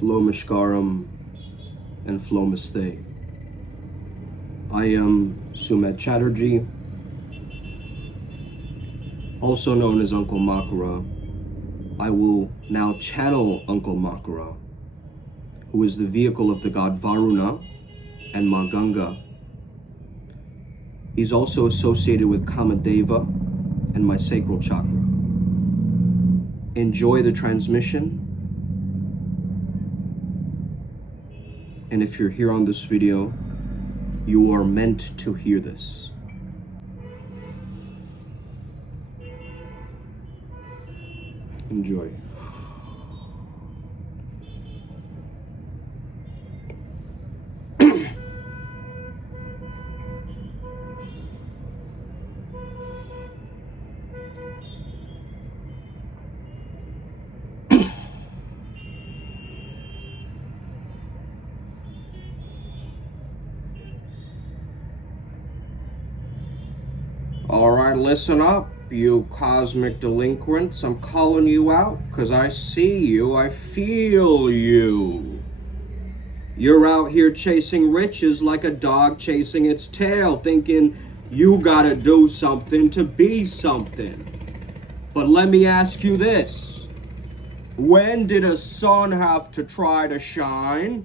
Flomishkaram and Flomiste. I am Sumet Chatterjee, also known as Uncle Makara. I will now channel Uncle Makara, who is the vehicle of the god Varuna and Ma Ganga. He's also associated with Kamadeva and my sacral chakra. Enjoy the transmission. And if you're here on this video, you are meant to hear this. Enjoy. All right, listen up, you cosmic delinquents. I'm calling you out because I see you, I feel you. You're out here chasing riches like a dog chasing its tail, thinking you gotta do something to be something. But let me ask you this. When did a sun have to try to shine?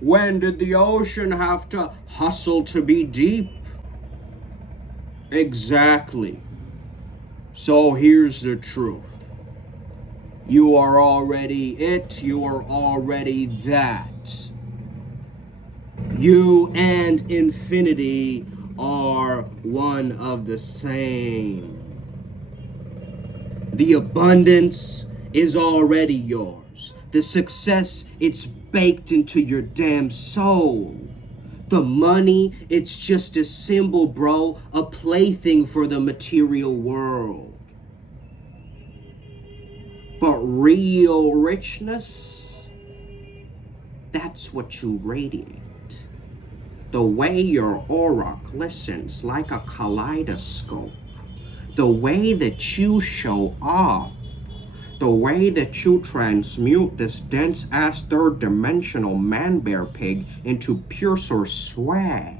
When did the ocean have to hustle to be deep? Exactly. So here's the truth. You are already it. You are already that. You and infinity are one of the same. The abundance is already yours. The success, it's baked into your damn soul. The money, it's just a symbol, bro, a plaything for the material world. But real richness, that's what you radiate. The way your aura glistens like a kaleidoscope. The way that you show up. The way that you transmute this dense-ass third-dimensional man-bear pig into pure source swag.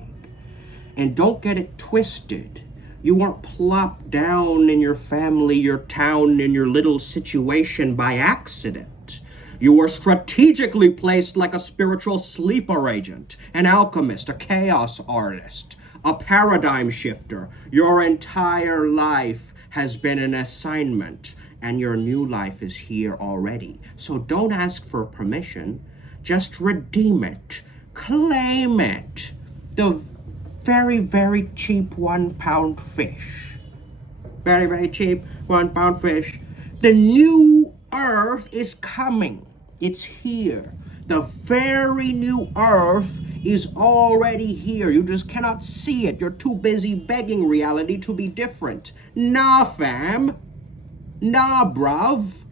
And don't get it twisted. You weren't plopped down in your family, your town, in your little situation by accident. You were strategically placed like a spiritual sleeper agent, an alchemist, a chaos artist, a paradigm shifter. Your entire life has been an assignment. And your new life is here already. So don't ask for permission. Just redeem it. Claim it. The very, very cheap 1 pound fish. Very, very cheap 1 pound fish. The new earth is coming. It's here. The very new earth is already here. You just cannot see it. You're too busy begging reality to be different. Nah, fam. Nah, bruv.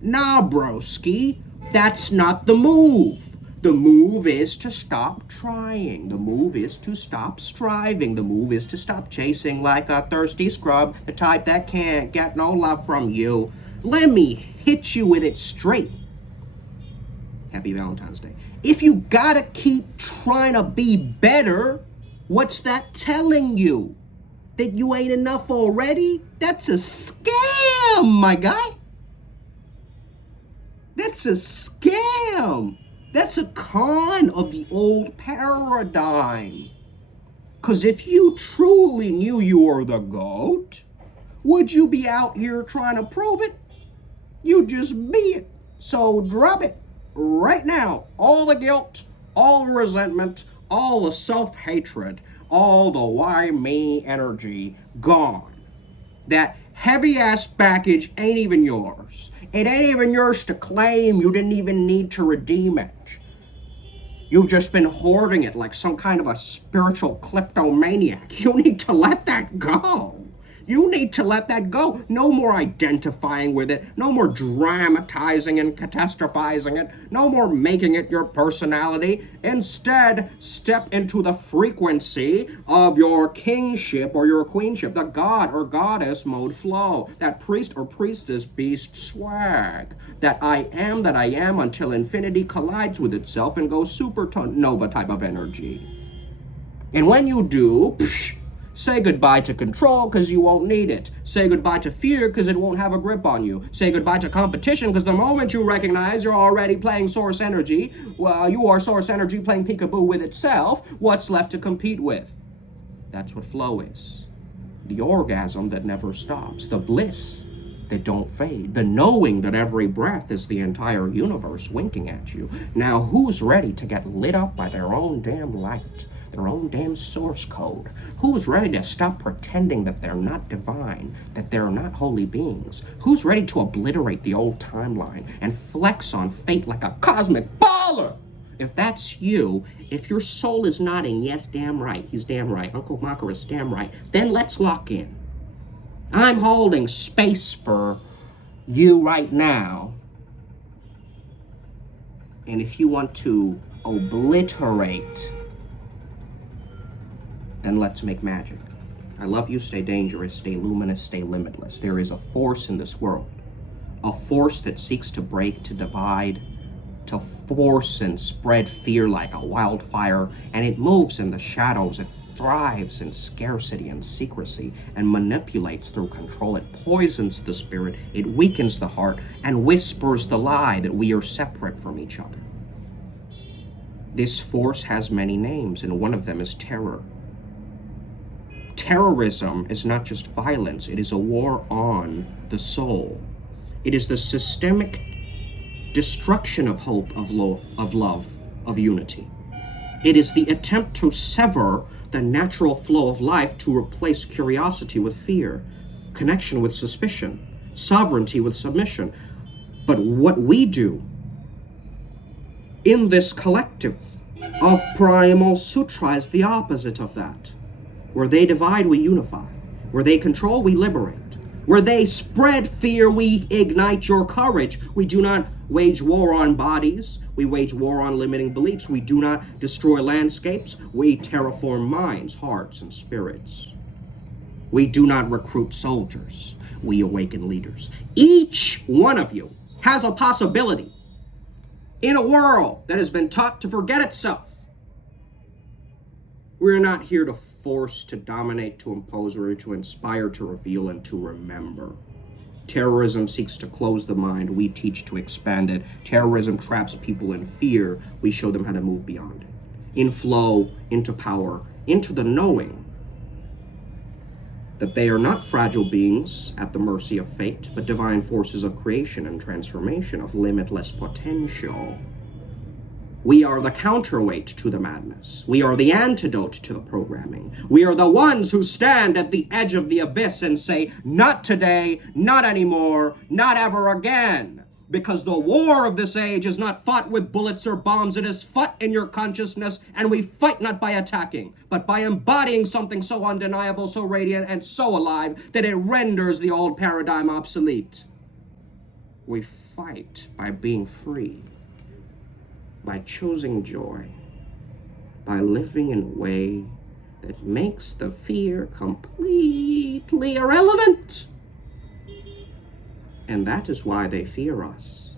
Nah, broski. That's not the move. The move is to stop trying. The move is to stop striving. The move is to stop chasing like a thirsty scrub, the type that can't get no love from you. Let me hit you with it straight. Happy Valentine's Day. If you gotta keep trying to be better, what's that telling you? That you ain't enough already? That's a scam, my guy. That's a scam. That's a con of the old paradigm. Because if you truly knew you were the GOAT, would you be out here trying to prove it? You just be it. So drop it right now. All the guilt, all the resentment, all the self-hatred, all the why me energy gone. That heavy-ass baggage ain't even yours. It ain't even yours to claim. You didn't even need to redeem it. You've just been hoarding it like some kind of a spiritual kleptomaniac. You need to let that go. You need to let that go. No more identifying with it. No more dramatizing and catastrophizing it. No more making it your personality. Instead, step into the frequency of your kingship or your queenship, the god or goddess mode flow, that priest or priestess beast swag, that I am until infinity collides with itself and goes supernova type of energy. And when you do, say goodbye to control because you won't need it. Say goodbye to fear because it won't have a grip on you. Say goodbye to competition because the moment you recognize you're already playing source energy, well, you are source energy playing peekaboo with itself, what's left to compete with? That's what flow is. The orgasm that never stops. The bliss that don't fade. The knowing that every breath is the entire universe winking at you. Now, who's ready to get lit up by their own damn light? Their own damn source code? Who's ready to stop pretending that they're not divine, that they're not holy beings? Who's ready to obliterate the old timeline and flex on fate like a cosmic baller? If that's you, if your soul is nodding, yes, damn right, he's damn right, Uncle Makara is damn right, then let's lock in. I'm holding space for you right now. And if you want to obliterate, then let's make magic. I love you, stay dangerous, stay luminous, stay limitless. There is a force in this world, a force that seeks to break, to divide, to force and spread fear like a wildfire, and it moves in the shadows. It thrives in scarcity and secrecy and manipulates through control. It poisons the spirit, it weakens the heart, and whispers the lie that we are separate from each other. This force has many names, and one of them is terror. Terrorism is not just violence, it is a war on the soul. It is the systemic destruction of hope, of love, of unity. It is the attempt to sever the natural flow of life to replace curiosity with fear, connection with suspicion, sovereignty with submission. But what we do in this collective of Primal Sutra is the opposite of that. Where they divide, we unify. Where they control, we liberate. Where they spread fear, we ignite your courage. We do not wage war on bodies. We wage war on limiting beliefs. We do not destroy landscapes. We terraform minds, hearts, and spirits. We do not recruit soldiers. We awaken leaders. Each one of you has a possibility in a world that has been taught to forget itself. We're not here to force, to dominate, to impose, or to inspire, to reveal, and to remember. Terrorism seeks to close the mind. We teach to expand it. Terrorism traps people in fear. We show them how to move beyond it. In flow, into power, into the knowing that they are not fragile beings at the mercy of fate, but divine forces of creation and transformation, of limitless potential. We are the counterweight to the madness. We are the antidote to the programming. We are the ones who stand at the edge of the abyss and say, not today, not anymore, not ever again. Because the war of this age is not fought with bullets or bombs. It is fought in your consciousness, and we fight not by attacking, but by embodying something so undeniable, so radiant, and so alive that it renders the old paradigm obsolete. We fight by being free, by choosing joy, by living in a way that makes the fear completely irrelevant. And that is why they fear us.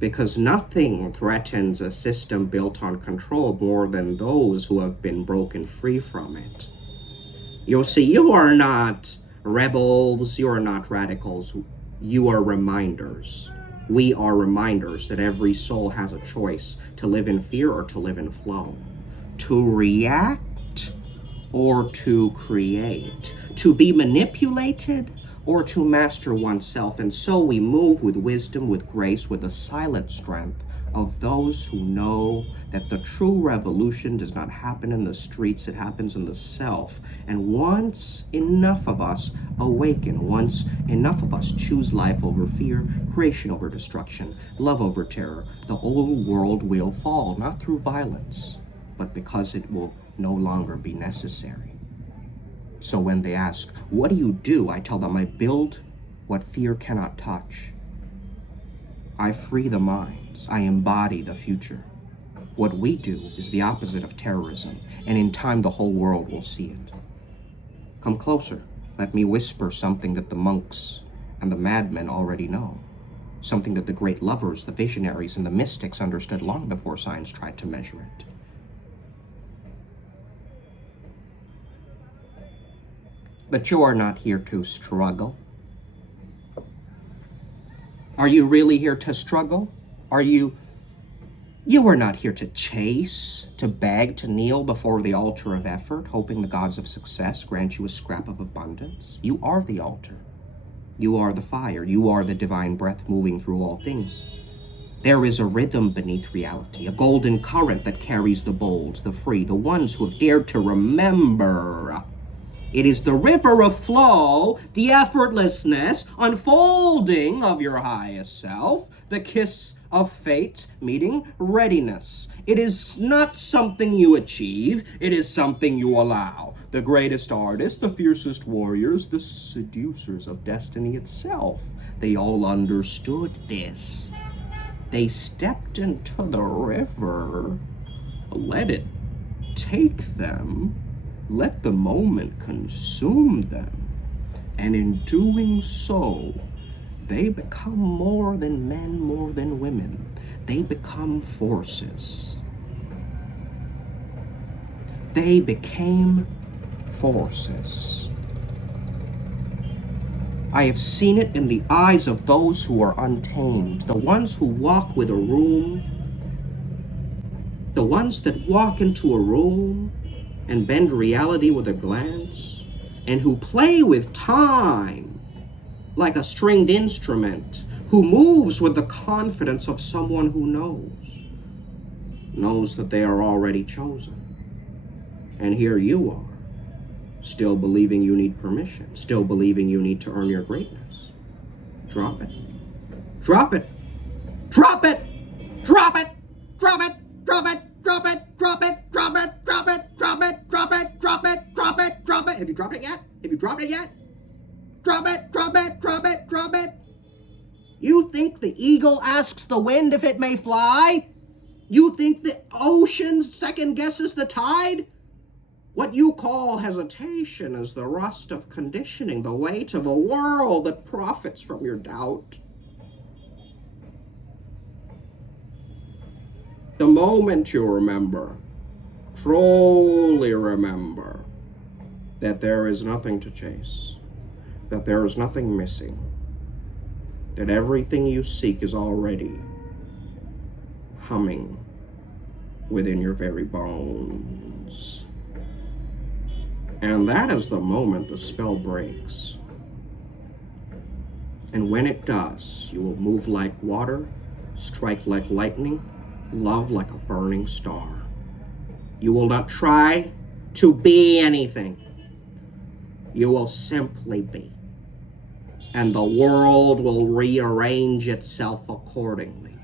Because nothing threatens a system built on control more than those who have been broken free from it. You'll see, you are not rebels, you are not radicals, you are reminders. We are reminders that every soul has a choice to live in fear or to live in flow, to react or to create, to be manipulated or to master oneself. And so we move with wisdom, with grace, with the silent strength of those who know that the true revolution does not happen in the streets, it happens in the self. And once enough of us awaken, once enough of us choose life over fear, creation over destruction, love over terror, the old world will fall, not through violence, but because it will no longer be necessary. So when they ask, what do? I tell them I build what fear cannot touch. I free the minds. I embody the future. What we do is the opposite of terrorism, and in time the whole world will see it. Come closer. Let me whisper something that the monks and the madmen already know. Something that the great lovers, the visionaries, and the mystics understood long before science tried to measure it. But you are not here to struggle. Are you really here to struggle? You are not here to chase, to beg, to kneel before the altar of effort, hoping the gods of success grant you a scrap of abundance. You are the altar. You are the fire. You are the divine breath moving through all things. There is a rhythm beneath reality, a golden current that carries the bold, the free, the ones who have dared to remember. It is the river of flow, the effortlessness, unfolding of your highest self, the kiss of fate meeting readiness. It is not something you achieve, it is something you allow. The greatest artists, the fiercest warriors, the seducers of destiny itself, they all understood this. They stepped into the river, let it take them. Let the moment consume them, and in doing so, they become more than men, more than women. They become forces. They became forces. I have seen it in the eyes of those who are untamed, the ones who walk with a room, the ones that walk into a room and bend reality with a glance, and who play with time like a stringed instrument, who moves with the confidence of someone who knows that they are already chosen. And here you are, still believing you need permission, still believing you need to earn your greatness. Drop it. Drop it. Drop it. Drop it. Drop it. Drop it. Drop it. Drop it. Drop it. Drop it. Drop it. Drop it. Drop it. Drop it. Drop it. Have you dropped it yet? Have you dropped it yet? Drop it. Drop it. Drop it. Drop it. You think the eagle asks the wind if it may fly? You think the ocean second guesses the tide? What you call hesitation is the rust of conditioning, the weight of a world that profits from your doubt. The moment you remember, truly remember, that there is nothing to chase, that there is nothing missing, that everything you seek is already humming within your very bones. And that is the moment the spell breaks. And when it does, you will move like water, strike like lightning, love like a burning star. You will not try to be anything. You will simply be. And the world will rearrange itself accordingly.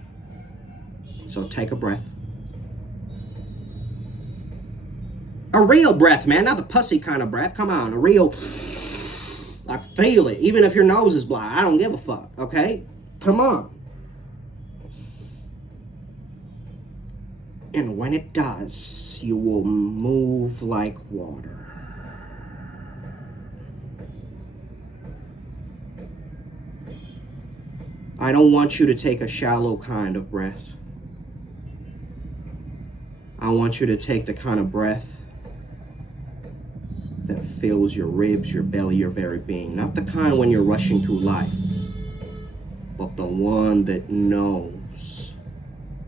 So take a breath. A real breath, man, not the pussy kind of breath. Come on, a real, like, feel it. Even if your nose is blind, I don't give a fuck, okay? Come on. And when it does, you will move like water. I don't want you to take a shallow kind of breath. I want you to take the kind of breath that fills your ribs, your belly, your very being. Not the kind when you're rushing through life, but the one that knows.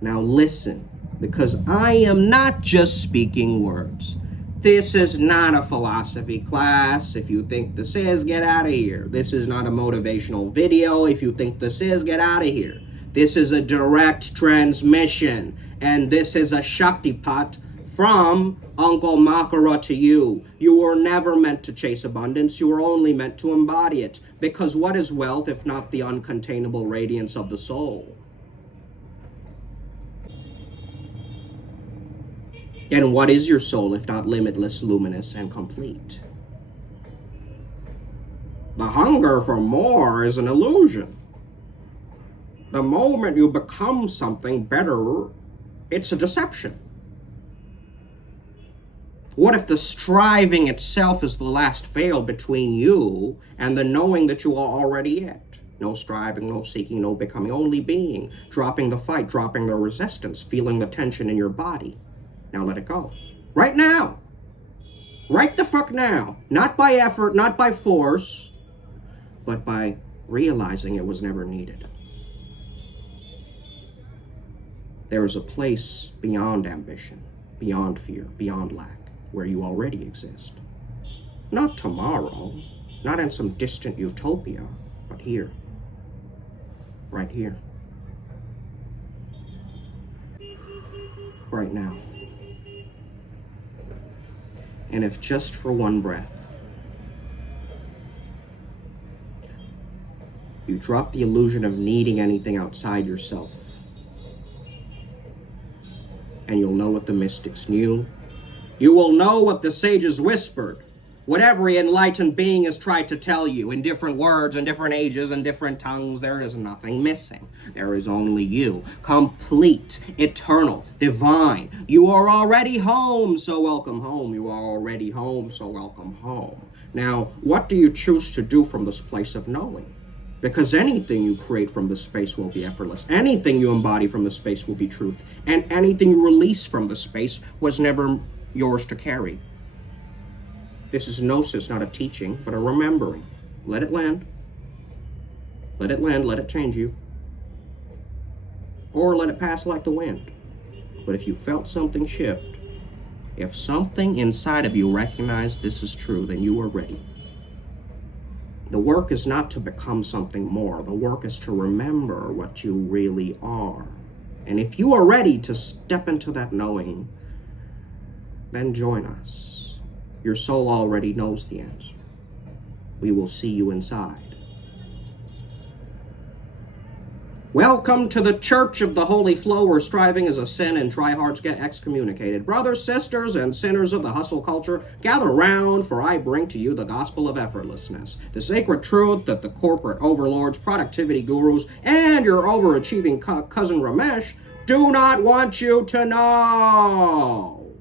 Now listen, because I am not just speaking words. This is not a philosophy class. If you think this is, get out of here. This is not a motivational video. If you think this is, get out of here. This is a direct transmission, and this is a Shaktipat from Uncle Makara to you. You were never meant to chase abundance. You were only meant to embody it. Because what is wealth if not the uncontainable radiance of the soul? And what is your soul if not limitless, luminous, and complete? The hunger for more is an illusion. The moment you become something better, it's a deception. What if the striving itself is the last veil between you and the knowing that you are already it? No striving, no seeking, no becoming, only being. Dropping the fight, dropping the resistance, feeling the tension in your body. Now let it go. Right now. Right the fuck now. Not by effort, not by force, but by realizing it was never needed. There is a place beyond ambition, beyond fear, beyond lack, where you already exist. Not tomorrow, not in some distant utopia, but here. Right here. Right now. And if just for one breath, you drop the illusion of needing anything outside yourself, and you'll know what the mystics knew. You will know what the sages whispered. What every enlightened being has tried to tell you in different words and different ages and different tongues. There is nothing missing. There is only you. Complete, eternal, divine. You are already home, so welcome home. You are already home, so welcome home. Now, what do you choose to do from this place of knowing? Because anything you create from this space will be effortless. Anything you embody from the space will be truth. And anything you release from the space was never yours to carry. This is gnosis, not a teaching, but a remembering. Let it land. Let it land, let it change you. Or let it pass like the wind. But if you felt something shift, if something inside of you recognized this is true, then you are ready. The work is not to become something more. The work is to remember what you really are. And if you are ready to step into that knowing, then join us. Your soul already knows the answer. We will see you inside. Welcome to the Church of the Holy Flow, where striving is a sin and tryhards get excommunicated. Brothers, sisters, and sinners of the hustle culture, gather round, for I bring to you the gospel of effortlessness, the sacred truth that the corporate overlords, productivity gurus, and your overachieving cousin Ramesh do not want you to know.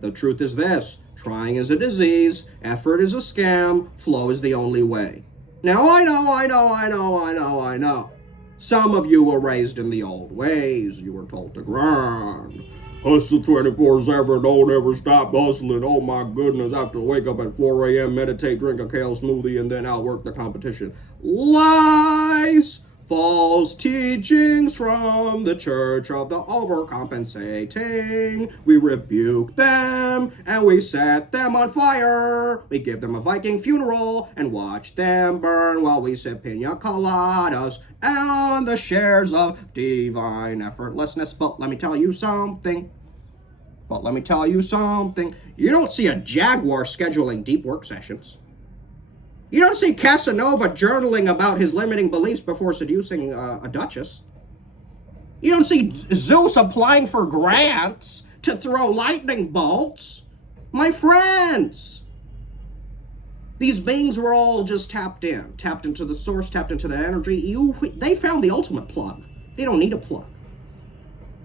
The truth is this: trying is a disease, effort is a scam, flow is the only way. Now I know. Some of you were raised in the old ways. You were told to grind. Hustle 24/7, don't ever stop hustling. Oh my goodness, I have to wake up at 4 a.m., meditate, drink a kale smoothie, and then outwork the competition. Lies! False teachings from the Church of the Overcompensating. We rebuke them and we set them on fire. We give them a Viking funeral and watch them burn while we sip pina coladas and the shares of divine effortlessness. But let me tell you something. You don't see a jaguar scheduling deep work sessions. You don't see Casanova journaling about his limiting beliefs before seducing a duchess. You don't see Zeus applying for grants to throw lightning bolts. My friends, these beings were all just tapped into the source, tapped into that energy. They found the ultimate plug. They don't need a plug.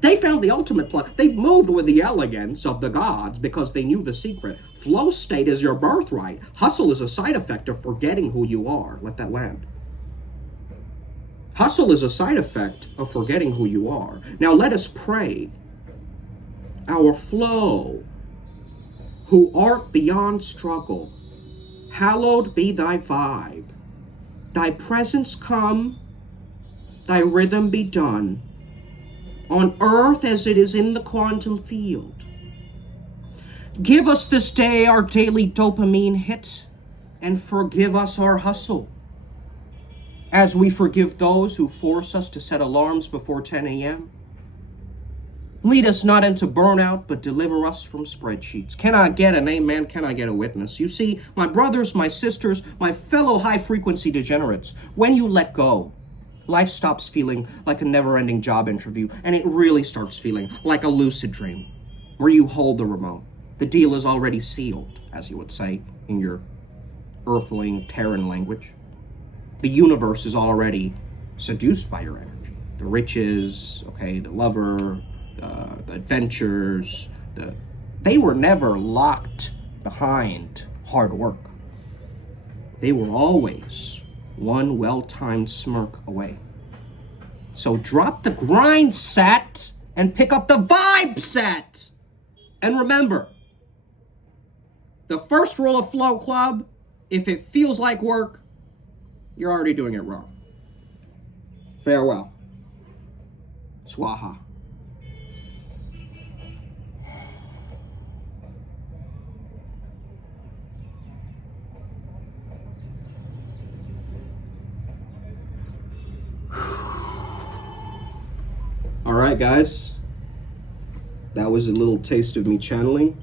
They found the ultimate plug. They moved with the elegance of the gods because they knew the secret. Flow state is your birthright. Hustle is a side effect of forgetting who you are. Let that land. Hustle is a side effect of forgetting who you are. Now let us pray. Our flow, who art beyond struggle, hallowed be thy vibe. Thy presence come, thy rhythm be done, on earth as it is in the quantum field. Give us this day our daily dopamine hit, and forgive us our hustle, as we forgive those who force us to set alarms before 10 a.m. Lead us not into burnout, but deliver us from spreadsheets. Can I get an amen? Can I get a witness? You see, my brothers, my sisters, my fellow high-frequency degenerates, when you let go, life stops feeling like a never-ending job interview, and it really starts feeling like a lucid dream, where you hold the remote. The deal is already sealed, as you would say in your earthling Terran language. The universe is already seduced by your energy. The riches, okay, the lover, the adventures, they were never locked behind hard work. They were always one well-timed smirk away. So drop the grind set and pick up the vibe set. And remember, the first rule of Flow Club, if it feels like work, you're already doing it wrong. Farewell. Swaha. All right, guys. That was a little taste of me channeling.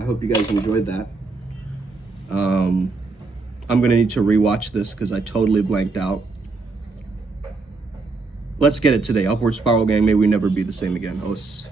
I hope you guys enjoyed that. I'm gonna need to rewatch this because I totally blanked out. Let's get it today. Upward Spiral Gang, may we never be the same again. Os.